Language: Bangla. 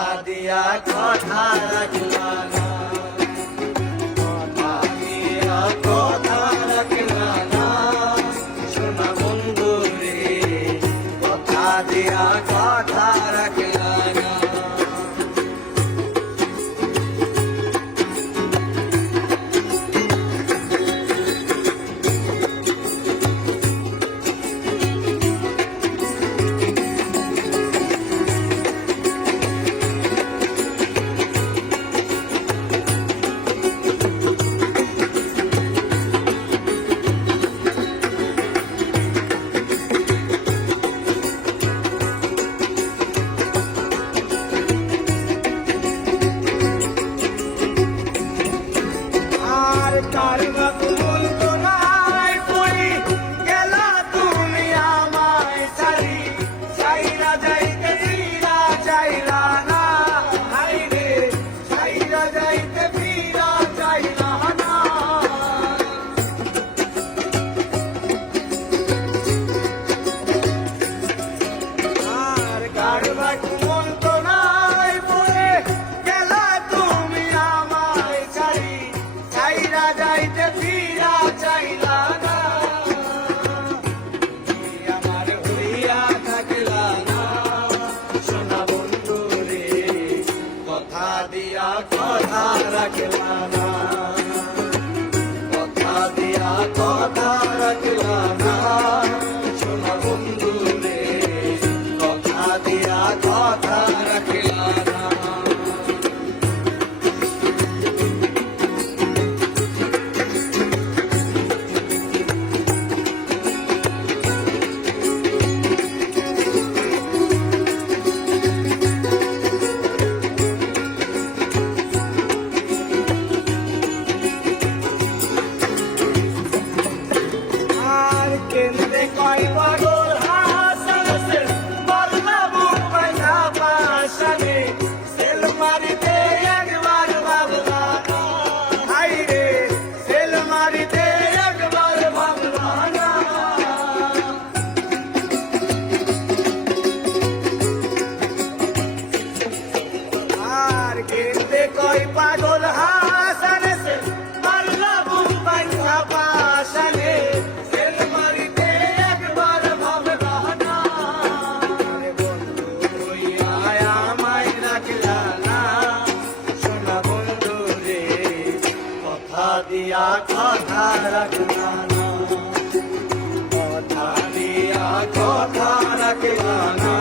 কথা দিয়া কথা রাখলা না, কথা দিয়া কথা রাখলা না, সোনা বন্ধু রে কথা দিয়া কথা রাখলা না। কার বাপ বলতো নাই পড়ি গেলা তুমি আমায় ছাড়ি, ছাইরা যাইতে ফিরা চাইলা না, হাই রে ছাইরা যাইতে ফিরা চাইলা না। আর কার বাপ বলতো নাই পড়ি গেলা তুমি আমায় ছাড়ি, ছাইরা যাইতে ফিরা চাইলা না, আমার হইয়া থাকলা না, সোনা বন্ধু রে কথা দিয়া কথা রাখলা না, কথা দিয়া কথা রাখলা না, সোনা বন্ধু রে কথা দিয়া কথা রাখলা না। কেন্দ্রে কয় পাগল হাসাছে বললা বুক পাইনা পাশানে, সেল মারিতে একবার ভাবলা না, হাই রে সেল মারিতে একবার ভাবলা না। আর কেন্দ্রে কয় পাগল হাসাছে বললা বুক পাইনা পাশানে, কথা দিয়া কথা রাখলা না, কথা দিয়া কথা রাখলা না।